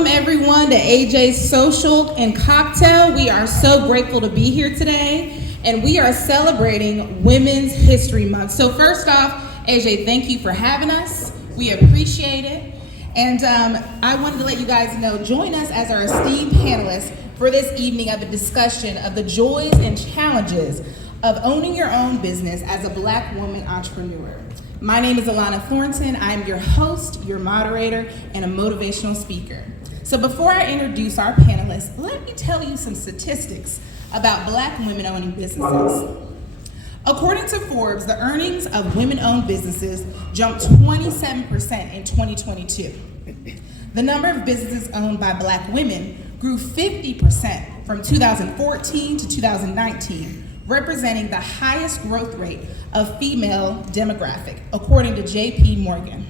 Welcome everyone to AJ's Social and Cocktail. We are so grateful to be here today, and we are celebrating Women's History Month. So first off, AJay, thank you for having us. We appreciate it. And I wanted to let you guys know, join us as our esteemed panelists for this evening of a discussion of the joys and challenges of owning your own business as a Black woman entrepreneur. My name is Alana Thornton. I'm your host, your moderator, and a motivational speaker. So before I introduce our panelists, let me tell you some statistics about Black women owning businesses. According to Forbes, the earnings of women-owned businesses jumped 27% in 2022. The number of businesses owned by Black women grew 50% from 2014 to 2019, representing the highest growth rate of female demographic, according to J.P. Morgan.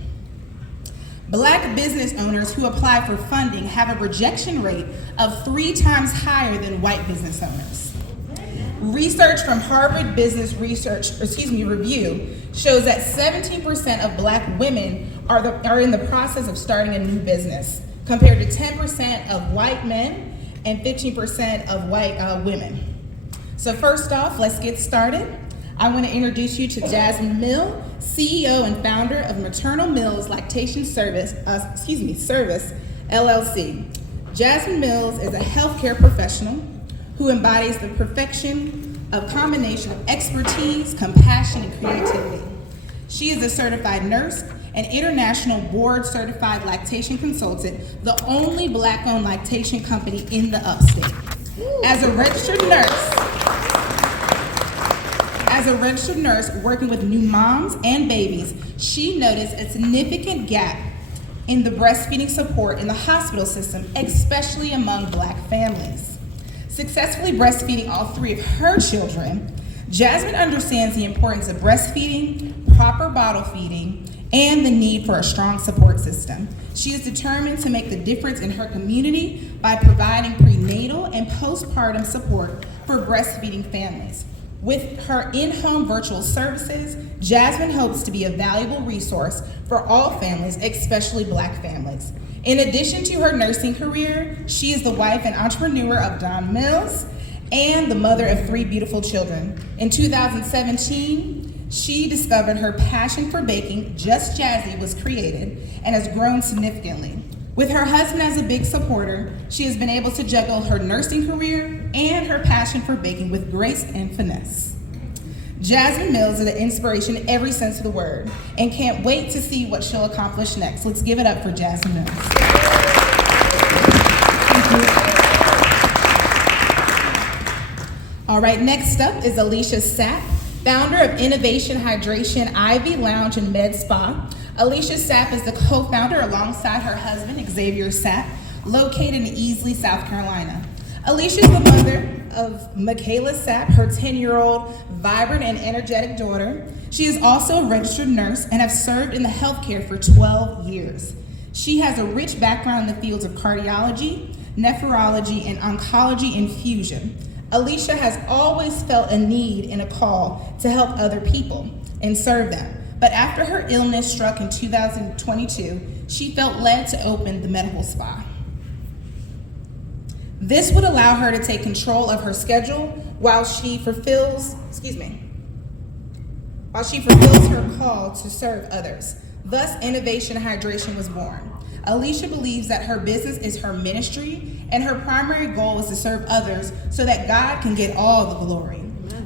Black business owners who apply for funding have a rejection rate of 3 times higher than white business owners. Research from Harvard Business Review shows that 17% of Black women are in the process of starting a new business, compared to 10% of white men and 15% of white women. So first off, let's get started. I want to introduce you to Jasmine Mill, CEO and founder of Maternal Mills Lactation Service, LLC. Jasmine Mills is a healthcare professional who embodies the perfection of combination of expertise, compassion, and creativity. She is a certified nurse, an international board-certified lactation consultant, the only Black-owned lactation company in the upstate. As a registered nurse working with new moms and babies, she noticed a significant gap in the breastfeeding support in the hospital system, especially among Black families. Successfully breastfeeding all 3 of her children, Jasmine understands the importance of breastfeeding, proper bottle feeding, and the need for a strong support system. She is determined to make the difference in her community by providing prenatal and postpartum support for breastfeeding families. With her in-home virtual services, Jasmine hopes to be a valuable resource for all families, especially Black families. In addition to her nursing career, she is the wife and entrepreneur of Don Mills and the mother of 3 beautiful children. In 2017, she discovered her passion for baking, Just Jazzy, was created and has grown significantly. With her husband as a big supporter, she has been able to juggle her nursing career and her passion for baking with grace and finesse. Jasmine Mills is an inspiration in every sense of the word and can't wait to see what she'll accomplish next. Let's give it up for Jasmine Mills. All right, next up is Alicia Sapp, founder of Innovation Hydration Ivy Lounge and Med Spa. Alicia Sapp is the co-founder alongside her husband, Xavier Sapp, located in Easley, South Carolina. Alicia is the mother of Michaela Sapp, her 10-year-old vibrant and energetic daughter. She is also a registered nurse and has served in the healthcare for 12 years. She has a rich background in the fields of cardiology, nephrology, and oncology infusion. Alicia has always felt a need and a call to help other people and serve them. But after her illness struck in 2022, she felt led to open the medical spa. This would allow her to take control of her schedule while she fulfills her call to serve others. Thus, Innovation Hydration was born. Alicia believes that her business is her ministry, and her primary goal is to serve others so that God can get all the glory.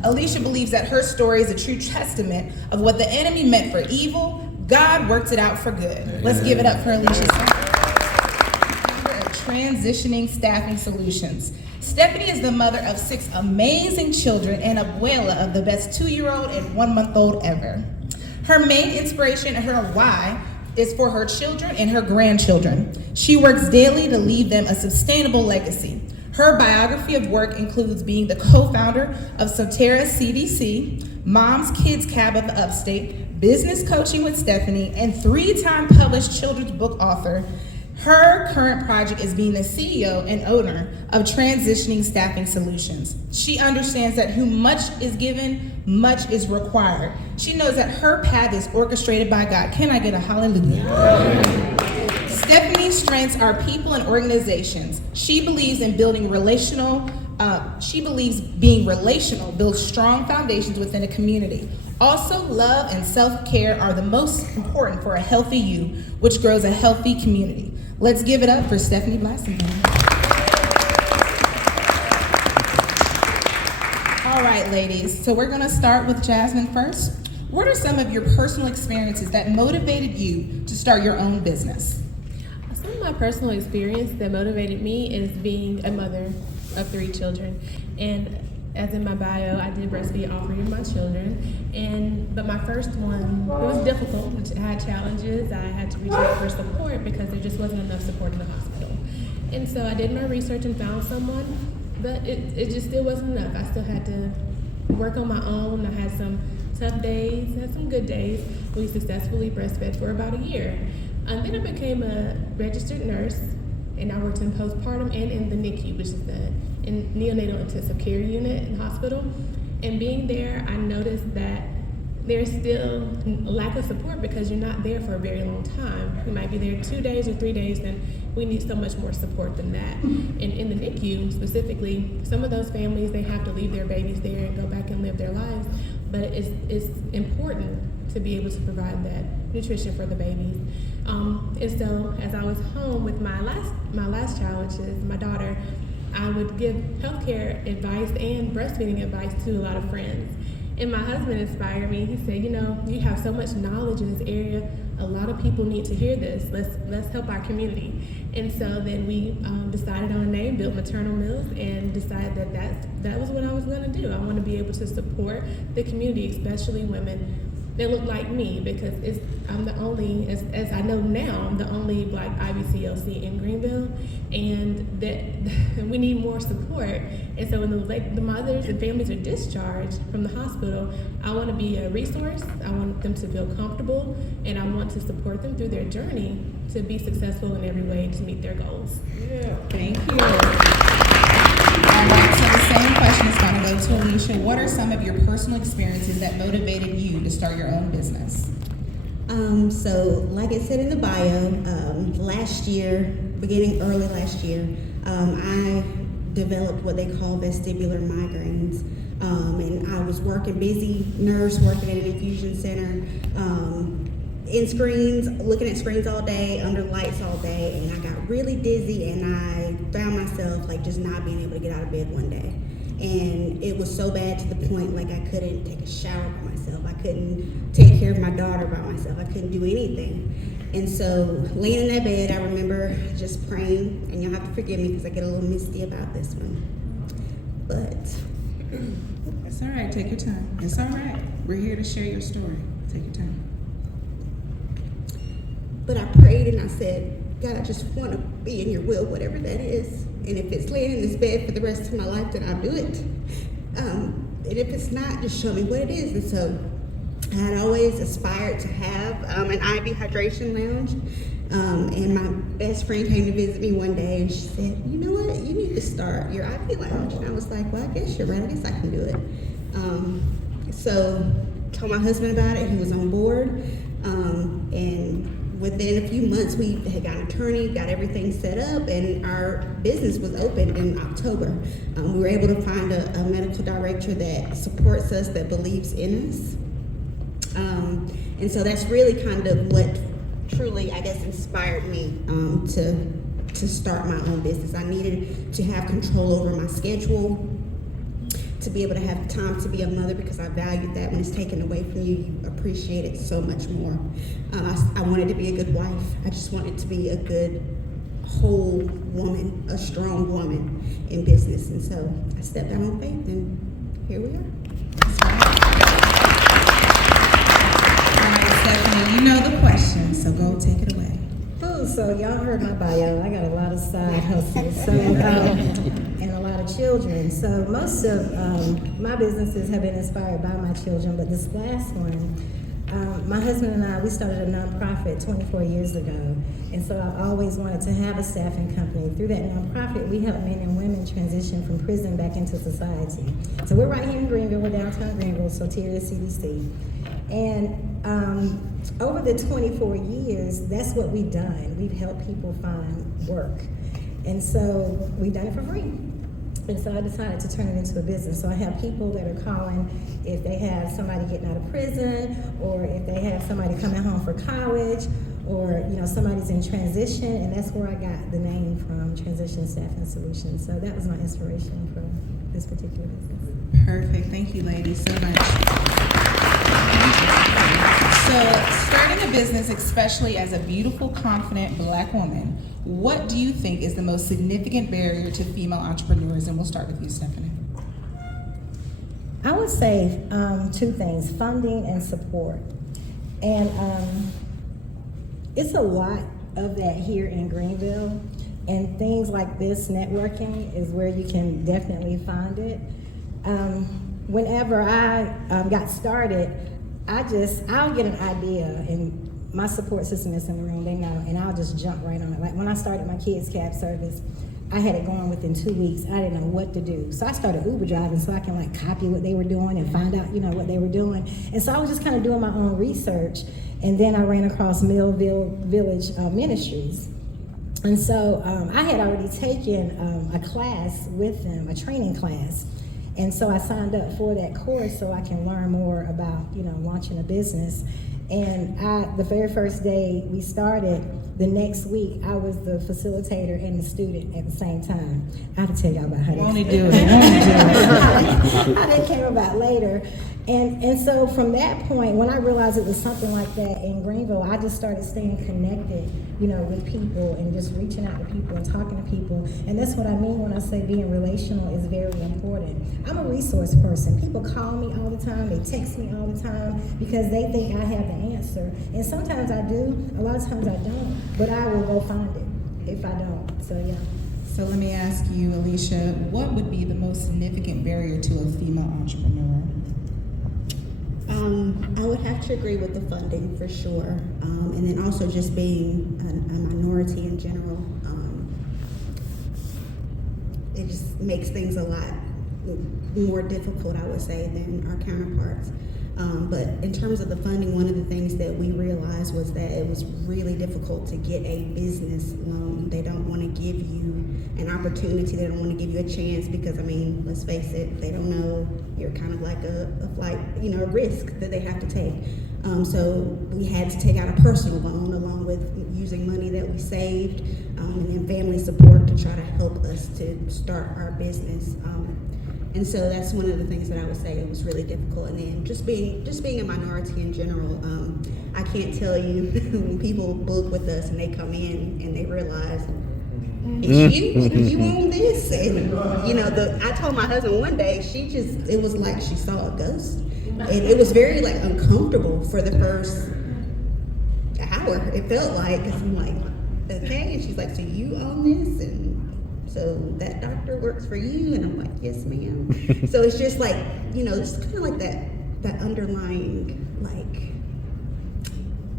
Alicia believes that her story is a true testament of what the enemy meant for evil, God worked it out for good. Let's give it up for Alicia. Transitioning Staffing Solutions. Stephanie is the mother of 6 amazing children and abuela of the best 2-year-old and 1-month-old ever. Her main inspiration and her why is for her children and her grandchildren. She works daily to leave them a sustainable legacy. Her biography of work includes being the co-founder of Soterra CDC, Mom's Kids Cab of the Upstate, Business Coaching with Stephanie, and 3-time published children's book author, Her current project is being the CEO and owner of Transitioning Staffing Solutions. She understands that who much is given, much is required. She knows that her path is orchestrated by God. Can I get a hallelujah? Yeah. Stephanie's strengths are people and organizations. She believes in building relational. She believes being relational builds strong foundations within a community. Also, love and self-care are the most important for a healthy you, which grows a healthy community. Let's give it up for Stephanie Blasington. All right, ladies, so we're gonna start with Jasmine first. What are some of your personal experiences that motivated you to start your own business? Some of my personal experience that motivated me is being a mother of 3 children. And as in my bio, I did breastfeed all 3 of my children. But my first one, it was difficult. I had challenges. I had to reach out for support because there just wasn't enough support in the hospital. And so I did my research and found someone, but it just still wasn't enough. I still had to work on my own. I had some tough days, had some good days. We successfully breastfed for about a year. And then I became a registered nurse, and I worked in postpartum and in the NICU, which is the neonatal intensive care unit in the hospital. And being there, I noticed that there's still a lack of support because you're not there for a very long time. You might be there 2 days or 3 days, and we need so much more support than that. And in the NICU specifically, some of those families, they have to leave their babies there and go back and live their lives. But it's important to be able to provide that nutrition for the babies. And so as I was home with my last child, which is my daughter, I would give healthcare advice and breastfeeding advice to a lot of friends. And my husband inspired me. He said, you have so much knowledge in this area. A lot of people need to hear this. Let's help our community. And so then we decided on a name, Built Maternal Mills, and decided that was what I was going to do. I want to be able to support the community, especially women that look like me, because I'm the only, as I know now, I'm the only Black IBCLC in Greenville, and that we need more support. And so when the mothers and families are discharged from the hospital, I want to be a resource. I want them to feel comfortable, and I want to support them through their journey to be successful in every way to meet their goals. Yeah, thank you. All right, so the same question is going to go to Alicia. What are some of your personal experiences that motivated you to start your own business? So like I said in the bio, beginning early last year, I developed what they call vestibular migraines. And I was busy nurse, working at an infusion center, looking at screens all day, under lights all day, and I got really dizzy, and I found myself just not being able to get out of bed one day. And it was so bad to the point I couldn't take a shower by myself. I couldn't take care of my daughter by myself. I couldn't do anything. And so laying in that bed, I remember just praying, and you'll have to forgive me because I get a little misty about this one. But it's all right, take your time. It's all right. We're here to share your story. Take your time. But I prayed and I said, God, I just want to be in your will, whatever that is. And if it's laying in this bed for the rest of my life, then I'll do it. And if it's not, just show me what it is. And so I had always aspired to have an IV hydration lounge. And my best friend came to visit me one day and she said, you know what, you need to start your IV lounge. And I was like, well, I guess you're right. I guess I can do it. So told my husband about it. He was on board. And within a few months, we had got an attorney, got everything set up, and our business was opened in October. We were able to find a medical director that supports us, that believes in us. And so that's really kind of what truly, I guess, inspired me to start my own business. I needed to have control over my schedule, to be able to have time to be a mother, because I valued that. When it's taken away from you, you appreciate it so much more. I wanted to be a good wife. I just wanted to be a good, whole woman, a strong woman in business. And so I stepped out on faith, and here we are. All right, Stephanie, you know the question, so go take it away. Oh, so y'all heard my bio. I got a lot of side hustles, and a lot of children. So most of my businesses have been inspired by my children, but this last one, My husband and I, we started a nonprofit 24 years ago, and so I've always wanted to have a staffing company. Through that nonprofit, we help men and women transition from prison back into society. So we're right here in Greenville, we're downtown Greenville, so Soteria CDC. And over the 24 years, that's what we've done. We've helped people find work. And so we've done it for free. And so I decided to turn it into a business. So I have people that are calling if they have somebody getting out of prison, or if they have somebody coming home for college, or somebody's in transition, and that's where I got the name from, Transition Staffing Solutions. So that was my inspiration for this particular business. Perfect. Thank you, ladies, so much. So, starting a business, especially as a beautiful, confident Black woman, what do you think is the most significant barrier to female entrepreneurs? And we'll start with you, Stephanie. I would say two things: funding and support. And it's a lot of that here in Greenville, and things like this, networking, is where you can definitely find it. Whenever I got started, I'll get an idea, and my support system is in the room, they know, and I'll just jump right on it. Like when I started my kids' cab service, I had it going within 2 weeks. I didn't know what to do. So I started Uber driving so I can copy what they were doing and find out, what they were doing. And so I was just kind of doing my own research. And then I ran across Millville Village Ministries. And so I had already taken a class with them, a training class. And so I signed up for that course so I can learn more about, launching a business. And the very first day we started, the next week I was the facilitator and the student at the same time. I have to tell y'all about how Won't he do it? how that came about later. And so from that point, when I realized it was something like that in Greenville, I just started staying connected, with people and just reaching out to people and talking to people. And that's what I mean when I say being relational is very important. I'm a resource person. People call me all the time, they text me all the time because they think I have the answer. And sometimes I do, a lot of times I don't, but I will go find it if I don't, so yeah. So let me ask you, Alicia, what would be the most significant barrier to a female entrepreneur? I would have to agree with the funding for sure, and then also just being a minority in general. It just makes things a lot more difficult, I would say, than our counterparts. But in terms of the funding, one of the things that we realized was that it was really difficult to get a business loan. They don't want to give you an opportunity. They don't want to give you a chance because, let's face it, they don't know. You're kind of like a flight, a risk that they have to take. So we had to take out a personal loan along with using money that we saved and then family support to try to help us to start our business. And so that's one of the things that I would say it was really difficult. And then just being a minority in general, I can't tell you when people book with us and they come in and they realize, you own this? And I told my husband one day, it was like she saw a ghost. And it was very uncomfortable for the first hour. It felt like, 'cause I'm like, okay, and she's like, so you own this? And so that doctor works for you? And I'm like, yes, ma'am. So it's just it's kind of like that underlying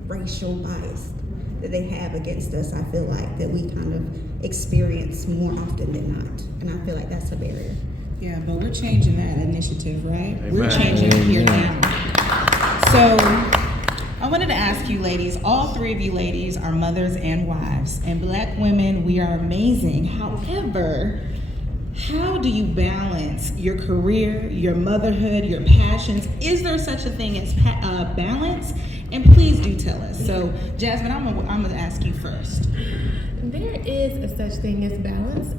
racial bias that they have against us. I feel like that we kind of experience more often than not, and I feel like that's a barrier. Yeah, but we're changing that initiative, right? Amen. We're changing it here now. So I wanted to ask you ladies, all three of you ladies are mothers and wives, and Black women, we are amazing. However, how do you balance your career, your motherhood, your passions? Is there such a thing as balance? And please do tell us. So Jasmine, I'm gonna ask you first. There is a such thing as balance,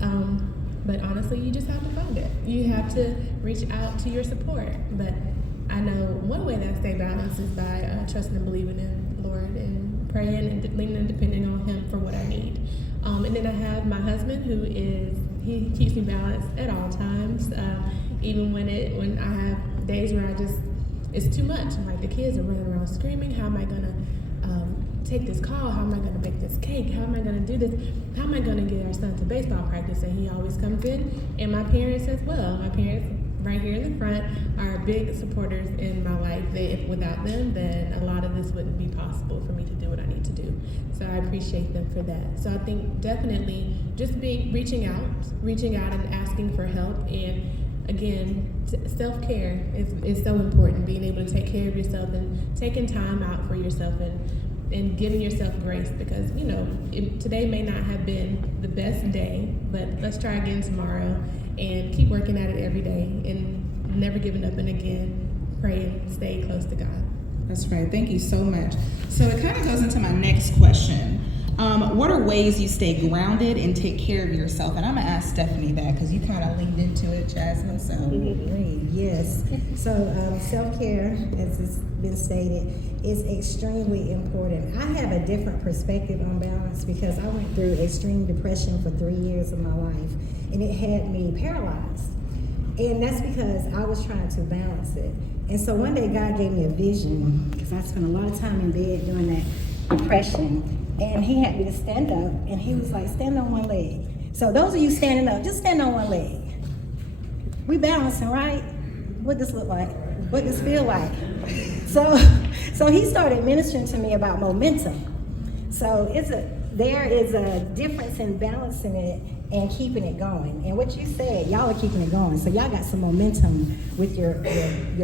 but honestly, you just have to find it. You have to reach out to your support. But I know one way that I stay balanced is by trusting and believing in the Lord and praying and leaning and depending on Him for what I need. And then I have my husband, he keeps me balanced at all times, even when I have days where it's too much. Like the kids are running around screaming. How am I gonna take this call? How am I gonna bake this cake? How am I gonna do this? How am I gonna get our son to baseball practice? And he always comes in, and my parents as well. My parents, right here in the front are big supporters in my life. If without them, then a lot of this wouldn't be possible for me to do what I need to do. So I appreciate them for that. So I think definitely just reaching out and asking for help. And again, self-care is so important. Being able to take care of yourself and taking time out for yourself and giving yourself grace, because today may not have been the best day, but let's try again tomorrow and keep working at it every day and never giving up, and again, pray and stay close to God. That's right. Thank you so much. So it kind of goes into my next question. What are ways you stay grounded and take care of yourself? And I'm gonna ask Stephanie that because you kind of leaned into it, Jasmine. So Yes. So self-care, as it's been stated, is extremely important. I have a different perspective on balance because I went through extreme depression for 3 years of my life, and it had me paralyzed. And that's because I was trying to balance it. And so one day God gave me a vision, because I spent a lot of time in bed during that depression, and he had me to stand up, and he was like, stand on one leg. So those of you standing up, just stand on one leg. We balancing, right? What does this look like? What does this feel like? So he started ministering to me about momentum. So there is a difference in balancing it and keeping it going. And what you said, y'all are keeping it going. So y'all got some momentum with your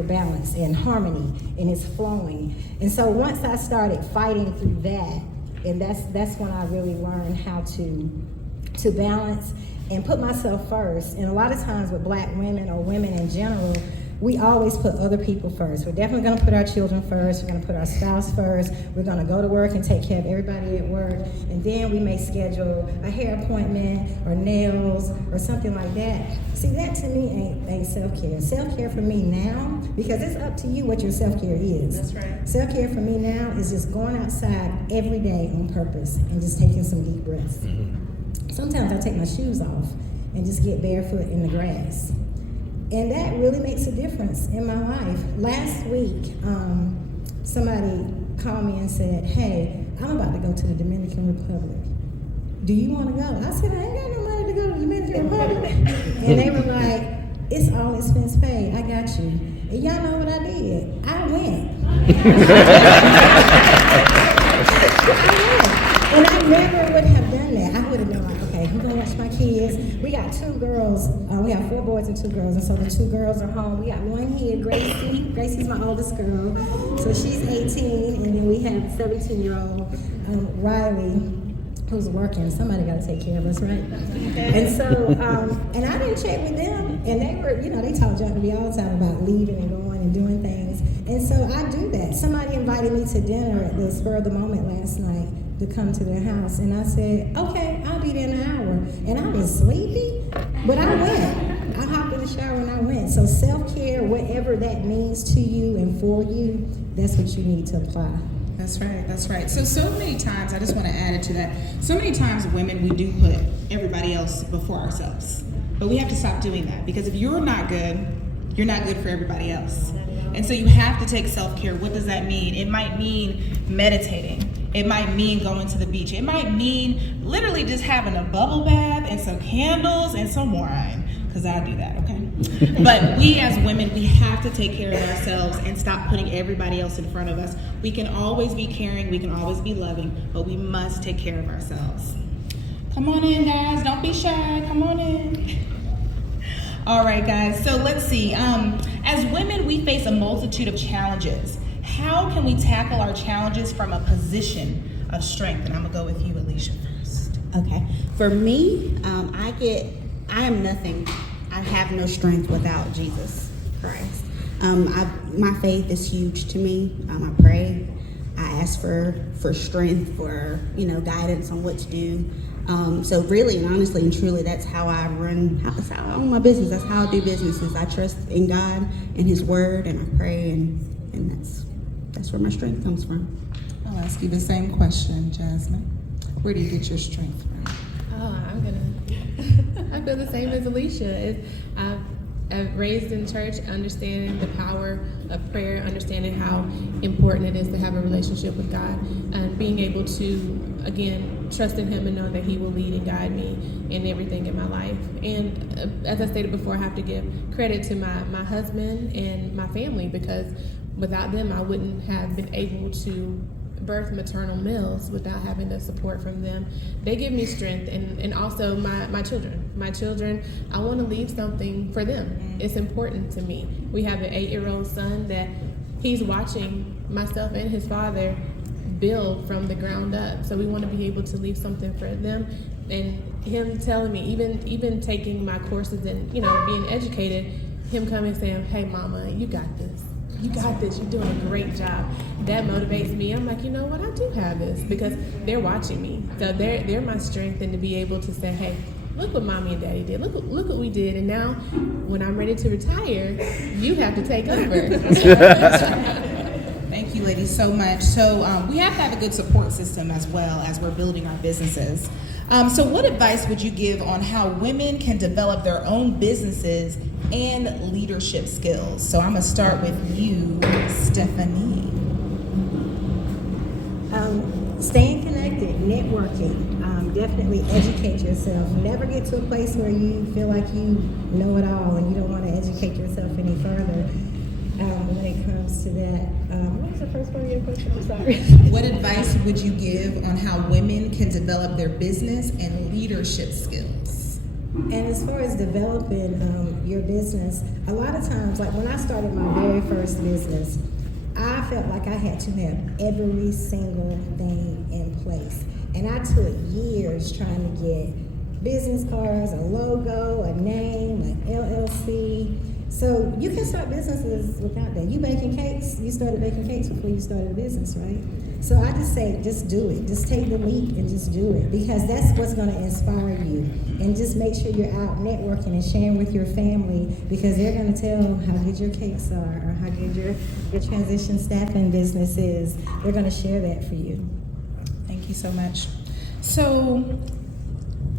balance and harmony, and it's flowing. And so once I started fighting through that, and that's when I really learned how to balance and put myself first. And a lot of times with Black women or women in general, we always put other people first. We're definitely gonna put our children first, we're gonna put our spouse first, we're gonna go to work and take care of everybody at work, and then we may schedule a hair appointment or nails or something like that. See, that to me ain't self-care. Self-care for me now, because it's up to you what your self-care is. That's right. Self-care for me now is just going outside every day on purpose and just taking some deep breaths. Sometimes I take my shoes off and just get barefoot in the grass. And that really makes a difference in my life. Last week, somebody called me and said, hey, I'm about to go to the Dominican Republic. Do you want to go? I said, I ain't got no money to go to the Dominican Republic. And they were like, it's all expense paid. I got you. And y'all know what I did? I went. And I never would have done that. I would have been like, okay, I'm gonna watch my kids. We got 2 girls. We have 4 boys and 2 girls, and so the 2 girls are home. We got one here, Gracie. Gracie's my oldest girl, so she's 18, and then we have 17-year-old Riley, who's working. Somebody got to take care of us, right? And so, and I didn't check with them, and they were, they talk to me all the time about leaving and going and doing things, and so I do that. Somebody invited me to dinner at the spur of the moment last night to come to their house, and I said, okay, I'll be there in an hour. And I was sleepy, but I went. I hopped in the shower and I went. So self-care, whatever that means to you and for you, that's what you need to apply. That's right, that's right. So many times, I just want to add it to that, so many times women, we do put everybody else before ourselves. But we have to stop doing that, because if you're not good for everybody else. And so you have to take self-care. What does that mean? It might mean meditating. It might mean going to the beach. It might mean literally just having a bubble bath and some candles and some wine, because I do that, okay? But we as women, we have to take care of ourselves and stop putting everybody else in front of us. We can always be caring, we can always be loving, but we must take care of ourselves. Come on in, guys. Don't be shy. Come on in. All right, guys. So let's see. As women, we face a multitude of challenges. How can we tackle our challenges from a position of strength? And I'm gonna go with you, Alicia, first. Okay. For me, I am nothing. I have no strength without Jesus Christ. My faith is huge to me. I pray. I ask for strength, for guidance on what to do. So really and honestly and truly, that's how I that's how I own my business. That's how I do businesses. I trust in God and His Word, and I pray, and that's where my strength comes from. I'll ask you the same question, Jasmine. Where do you get your strength from? I feel the same as Alicia. raised in church, understanding the power of prayer, understanding how important it is to have a relationship with God, and being able to, again, trust in Him and know that He will lead and guide me in everything in my life. And as I stated before, I have to give credit to my husband and my family, because without them, I wouldn't have been able to birth maternal males without having the support from them. They give me strength, and also my children. My children, I want to leave something for them. It's important to me. We have an 8-year-old son that he's watching myself and his father build from the ground up. So we want to be able to leave something for them. And him telling me, even taking my courses and being educated, him coming saying, "Hey mama, you got this. You got this. You're doing a great job." That motivates me. I'm like, you know what? I do have this, because they're watching me. So they're my strength, and to be able to say, "Hey, look what mommy and daddy did. Look what we did." And now, when I'm ready to retire, you have to take over. Thank you, ladies, so much. So we have to have a good support system as well as we're building our businesses. So what advice would you give on how women can develop their own businesses and leadership skills? So I'm gonna start with you, Stephanie. Staying connected, networking, definitely educate yourself. Never get to a place where you feel like you know it all and you don't want to educate yourself any further. When it comes to that, what was the first part of your question? I'm sorry. What advice would you give on how women can develop their business and leadership skills? And as far as developing your business, a lot of times, like when I started my very first business, I felt like I had to have every single thing in place. And I took years trying to get business cards, a logo, a name, an LLC. So you can start businesses without that. You baking cakes, you started baking cakes before you started a business, right? So I just say, just do it. Just take the leap and just do it, because that's what's going to inspire you. And just make sure you're out networking and sharing with your family, because they're going to tell how good your cakes are or how good your transition staffing business is. They're going to share that for you. Thank you so much. So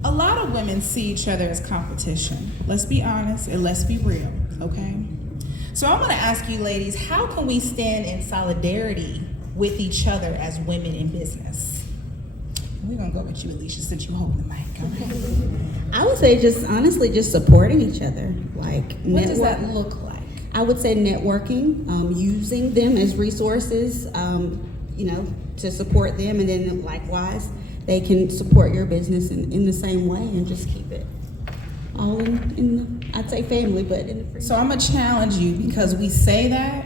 a lot of women see each other as competition. Let's be honest and let's be real, okay? So I'm gonna ask you ladies, how can we stand in solidarity with each other as women in business? We're gonna go with you, Alicia, since you hold the mic. Okay? I would say just honestly just supporting each other. Like, What does that look like? I would say networking, using them as resources, to support them, and then likewise they can support your business in the same way, and just keep it all in the, I'd say family, but in the free. So I'm gonna challenge you, because we say that,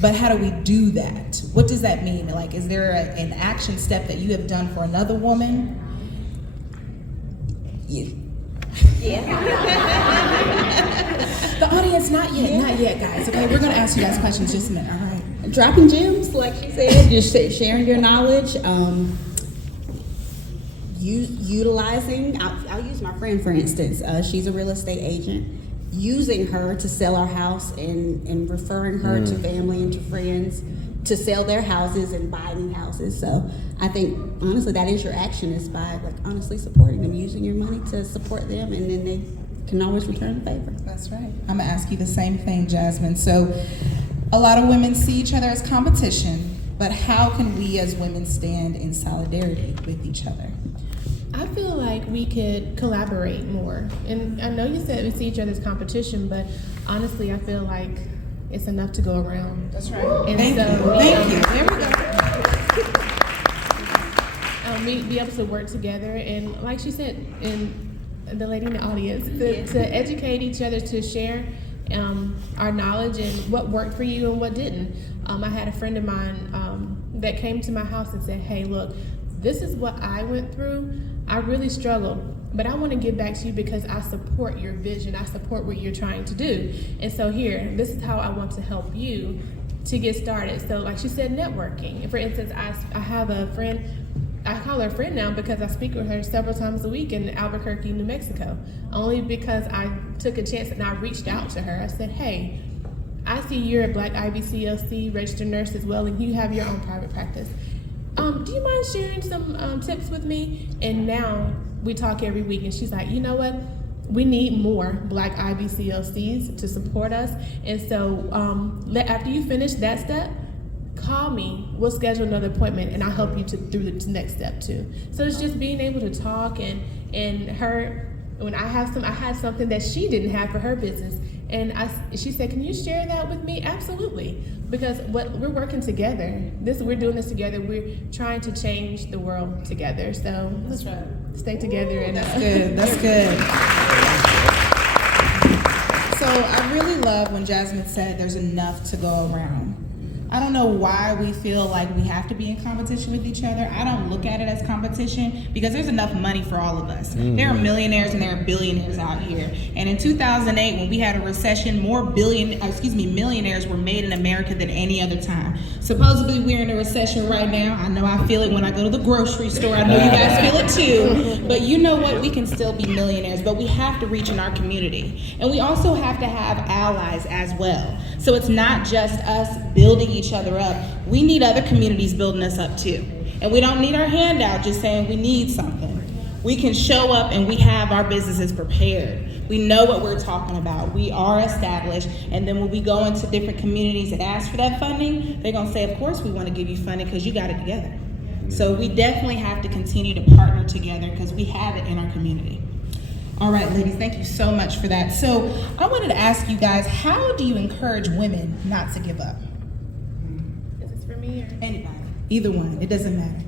but how do we do that? What does that mean? Like, is there an action step that you have done for another woman? Yeah. The audience, not yet, guys. Okay, we're gonna ask you guys questions just a minute. All right. Dropping gems, like she said, just sharing your knowledge. Utilizing, I'll use my friend for instance. She's a real estate agent. Using her to sell our house and referring her to family and to friends to sell their houses and buy new houses. So I think honestly that is your action, is by honestly supporting them, using your money to support them, and then they can always return the favor. That's right. I'm gonna ask you the same thing, Jasmine. So a lot of women see each other as competition, but how can we as women stand in solidarity with each other? I feel like we could collaborate more. And I know you said we see each other as competition, but honestly, I feel like it's enough to go around. That's right. And Thank so, you. Thank you. There we go. we be able to work together, and like she said, and the lady in the audience, to educate each other, to share our knowledge and what worked for you and what didn't. I had a friend of mine that came to my house and said, "Hey, look, this is what I went through. I really struggled, but I want to give back to you because I support your vision. I support what you're trying to do. And so here, this is how I want to help you to get started." So like she said, networking. For instance, I have a friend, I call her a friend now because I speak with her several times a week in Albuquerque, New Mexico, only because I took a chance and I reached out to her. I said, "Hey, I see you're a Black IBCLC registered nurse as well, and you have your own private practice. Do you mind sharing some tips with me?" And now we talk every week, and she's like, "You know what? we need more Black IBCLCs to support us. And so after you finish that step, call me. We'll schedule another appointment, and I'll help you through the next step too. So it's just being able to talk, and her. When I had something that she didn't have for her business, and she said, "Can you share that with me?" Absolutely, because we're working together. We're doing this together. We're trying to change the world together. So let's stay together. And That's good. That's good. So I really love when Jasmine said there's enough to go around. I don't know why we feel like we have to be in competition with each other. I don't look at it as competition because there's enough money for all of us. There are millionaires and there are billionaires out here. And in 2008, when we had a recession, more millionaires were made in America than any other time. Supposedly we're in a recession right now. I know I feel it when I go to the grocery store. I know you guys feel it too. But you know what? We can still be millionaires, but we have to reach in our community. And we also have to have allies as well. So it's not just us building each other up. We need other communities building us up too. And we don't need our handout just saying we need something. We can show up and we have our businesses prepared. We know what we're talking about. We are established. And then when we go into different communities and ask for that funding, they're gonna say, of course we wanna give you funding because you got it together. So we definitely have to continue to partner together because we have it in our community. All right, ladies, thank you so much for that. So I wanted to ask you guys, how do you encourage women not to give up? Is this for me or Anybody, either one, it doesn't matter.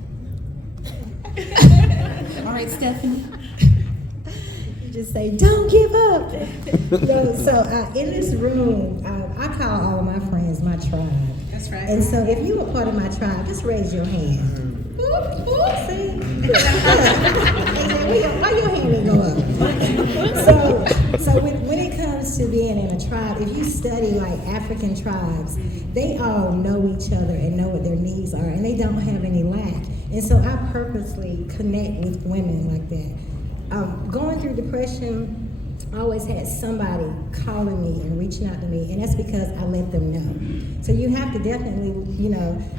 All right, Stephanie. You just say, don't give up. In this room, I call all of my friends my tribe. That's right. And so if you were part of my tribe, just raise your hand. See? Why your hand didn't go up? So when it comes to being in a tribe, if you study like African tribes, they all know each other and know what their needs are, and they don't have any lack. And so I purposely connect with women like that. Going through depression, I always had somebody calling me and reaching out to me, and that's because I let them know. So you have to definitely,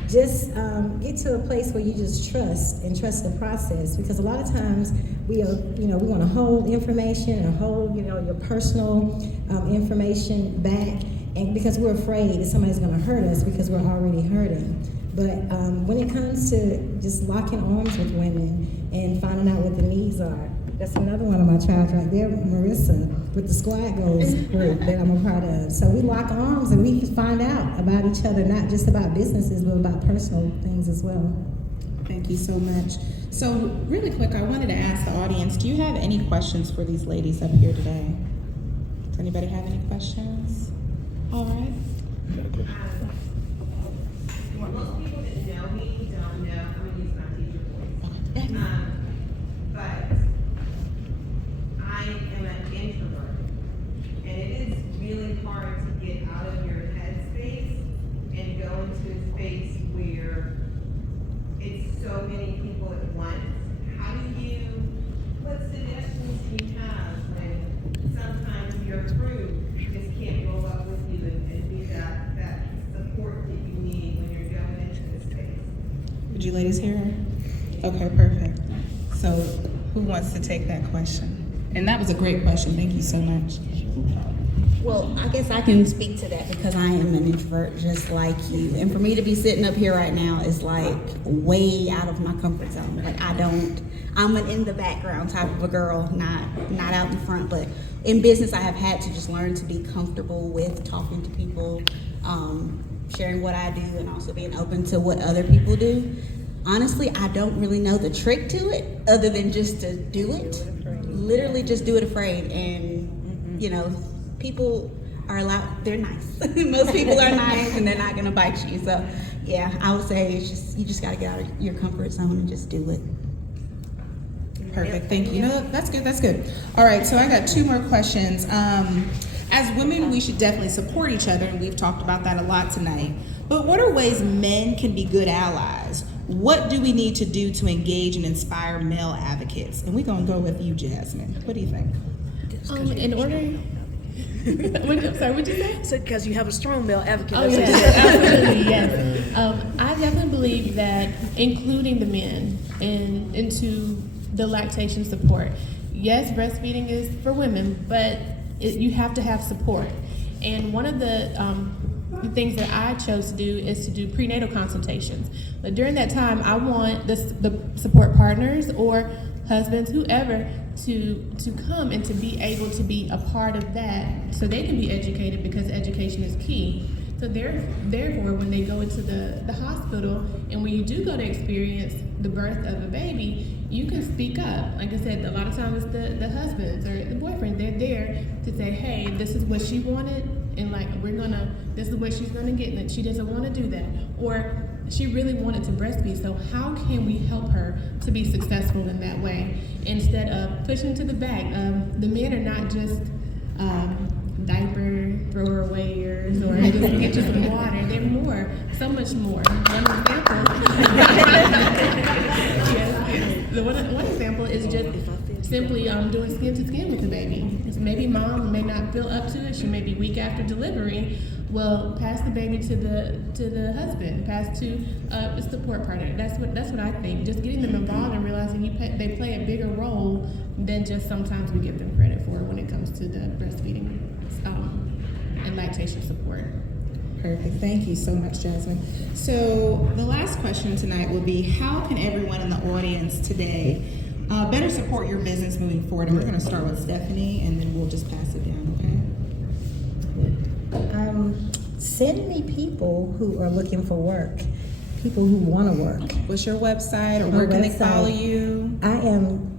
just get to a place where you just trust the process, because a lot of times we want to hold information or hold, your personal information back, and because we're afraid that somebody's going to hurt us because we're already hurting. But when it comes to just locking arms with women and finding out what the needs are, that's another one of my tribes right there, Marissa, with the Squad Goals group that I'm a part of. So we lock arms and we find out about each other, not just about businesses, but about personal things as well. Thank you so much. So really quick, I wanted to ask the audience, do you have any questions for these ladies up here today? Does anybody have any questions? All right. Most people that know me don't know I'm going to use my teacher voice. But I am an introvert, and it is really hard to get out of your headspace and go into a space where it's so many people at once. What suggestions do you have when sometimes your crew just can't roll up with you and be that support that you need when you're going into the space? Did you ladies hear her? Okay, perfect. So who wants to take that question? And that was a great question. Thank you so much. Well, I guess I can speak to that because I am an introvert just like you. And for me to be sitting up here right now is like way out of my comfort zone. Like I'm an in the background type of a girl, not out in front. But in business, I have had to just learn to be comfortable with talking to people, sharing what I do, and also being open to what other people do. Honestly, I don't really know the trick to it other than just to do it. Literally just do it afraid. And, people are allowed, they're nice. Most people are nice and they're not going to bite you. So, yeah, I would say you just got to get out of your comfort zone and just do it. Perfect, thank you. No, that's good. All right, so I got two more questions. As women, we should definitely support each other, and we've talked about that a lot tonight. But what are ways men can be good allies? What do we need to do to engage and inspire male advocates? And we're gonna go with you, Jasmine. What do you think? in order. I'm sorry, what'd you say? So, because you have a strong male advocate. Oh, yes, absolutely, yes. I definitely believe that including the men into the lactation support yes, breastfeeding is for women, but you have to have support. And one of the things that I chose to do is to do prenatal consultations. But during that time, I want the support partners or husbands, whoever, to come and to be able to be a part of that so they can be educated, because education is key. So therefore, when they go into the hospital and when you do go to experience the birth of a baby, you can speak up. Like I said, a lot of times it's the husbands or the boyfriend, they're there to say, hey, this is what she wanted, and like this is what she's gonna get, and that she doesn't want to do that. Or she really wanted to breastfeed, so how can we help her to be successful in that way instead of pushing to the back? The men are not just diaper throwawayers or just get you some water. They're more, so much more. One example is just simply doing skin to skin with the baby. Maybe mom may not feel up to it. She may be weak after delivery. Well, pass the baby to the husband, pass to the support partner. That's what I think. Just getting them involved and realizing they play a bigger role than just sometimes we give them credit for when it comes to the breastfeeding and lactation support. Perfect. Thank you so much, Jasmine. So the last question tonight will be, how can everyone in the audience today better support your business moving forward? And we're going to start with Stephanie, and then we'll just pass it down, okay? Send me people who are looking for work, people who want to work. What's your website, or where can they follow you? I am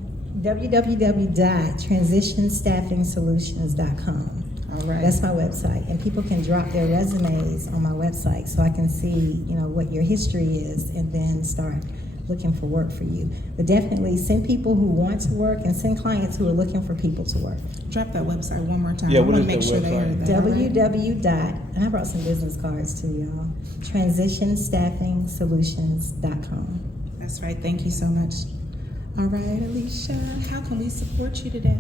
www.transitionstaffingsolutions.com. All right. That's my website, and people can drop their resumes on my website so I can see, what your history is, and then start looking for work for you. But definitely send people who want to work, and send clients who are looking for people to work. Drop that website one more time. Yeah, I what want is to make that sure they website? heard that. www. And I brought some business cards too, y'all. Transitionstaffingsolutions.com. That's right. Thank you so much. All right, Alicia, how can we support you today?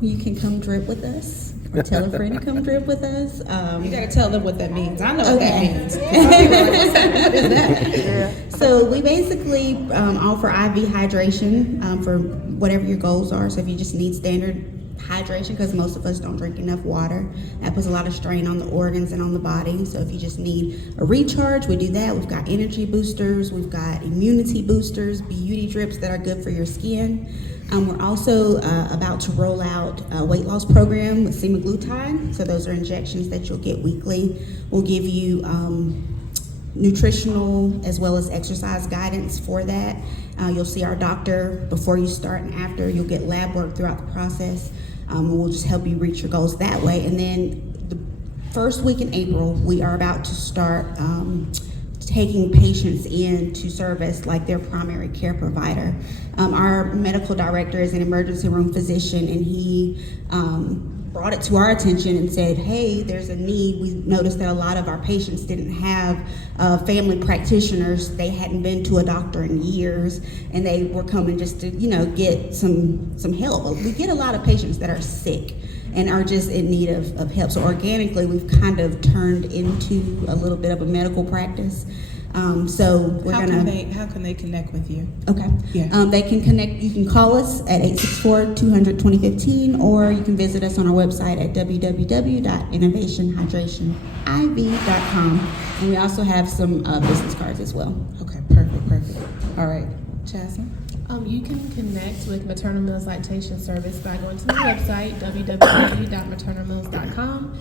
You can come drip with us, or tell a friend to come drip with us. You got to tell them what that means. I know what that means. What is that? So we basically offer IV hydration for whatever your goals are. So if you just need standard hydration, because most of us don't drink enough water, that puts a lot of strain on the organs and on the body. So if you just need a recharge, we do that. We've got energy boosters, we've got immunity boosters, beauty drips that are good for your skin. We're also about to roll out a weight loss program with semaglutide. So those are injections that you'll get weekly. We'll give you nutritional as well as exercise guidance for that. You'll see our doctor before you start and after. You'll get lab work throughout the process. We'll just help you reach your goals that way. And then the first week in April, we are about to start taking patients in to serve as like their primary care provider. Our medical director is an emergency room physician, and he brought it to our attention and said, hey, there's a need. We noticed that a lot of our patients didn't have family practitioners. They hadn't been to a doctor in years, and they were coming just to, get some help. We get a lot of patients that are sick and are just in need of help. So organically, we've kind of turned into a little bit of a medical practice. So we're How gonna. can they connect with you? Okay. Yeah. They can connect. You can call us at 864-200-2015, or you can visit us on our website at www.innovationhydrationiv.com. And we also have some business cards as well. Okay, perfect. All right, Jasmine. You can connect with Maternal Mills Lactation Service by going to my website, www.maternalmills.com.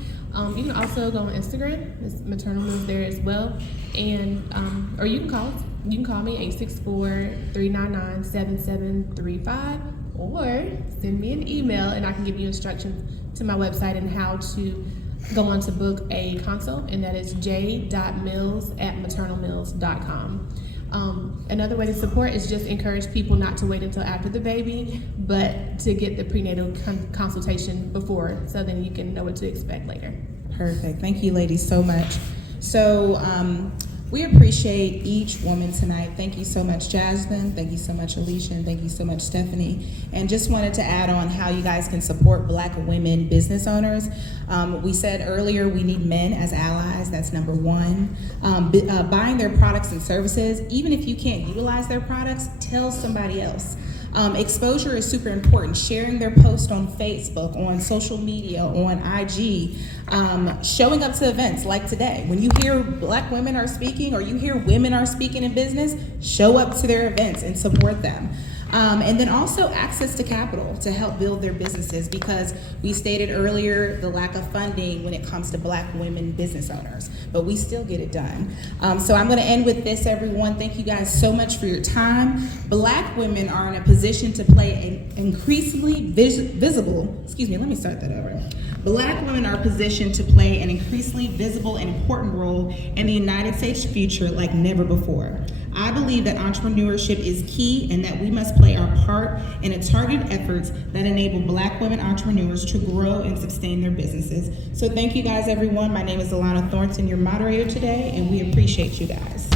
You can also go on Instagram. It's Maternal Mills there as well. And or you can call us. You can call me 864-399-7735, or send me an email, and I can give you instructions to my website and how to go on to book a consult, and that is j.mills@maternalmills.com. Another way to support is just encourage people not to wait until after the baby, but to get the prenatal consultation before, so then you can know what to expect later. Perfect. Thank you, ladies, so much. So we appreciate each woman tonight. Thank you so much, Jasmine. Thank you so much, Alicia. And thank you so much, Stephanie. And just wanted to add on how you guys can support Black women business owners. We said earlier we need men as allies. That's number one. Buying their products and services. Even if you can't utilize their products, tell somebody else. Exposure is super important. Sharing their post on Facebook, on social media, on IG, showing up to events like today. When you hear Black women are speaking or you hear women are speaking in business, show up to their events and support them. And then also access to capital to help build their businesses, because we stated earlier the lack of funding when it comes to Black women business owners, but we still get it done. So I'm going to end with this, everyone. Thank you guys so much for your time. Black women are in a position to play an increasingly visible, excuse me, let me start that over. Black women are positioned to play an increasingly visible and important role in the United States future like never before. I believe that entrepreneurship is key and that we must play our part in a targeted efforts that enable Black women entrepreneurs to grow and sustain their businesses. So thank you guys, everyone. My name is Alana Thornton, your moderator today, and we appreciate you guys.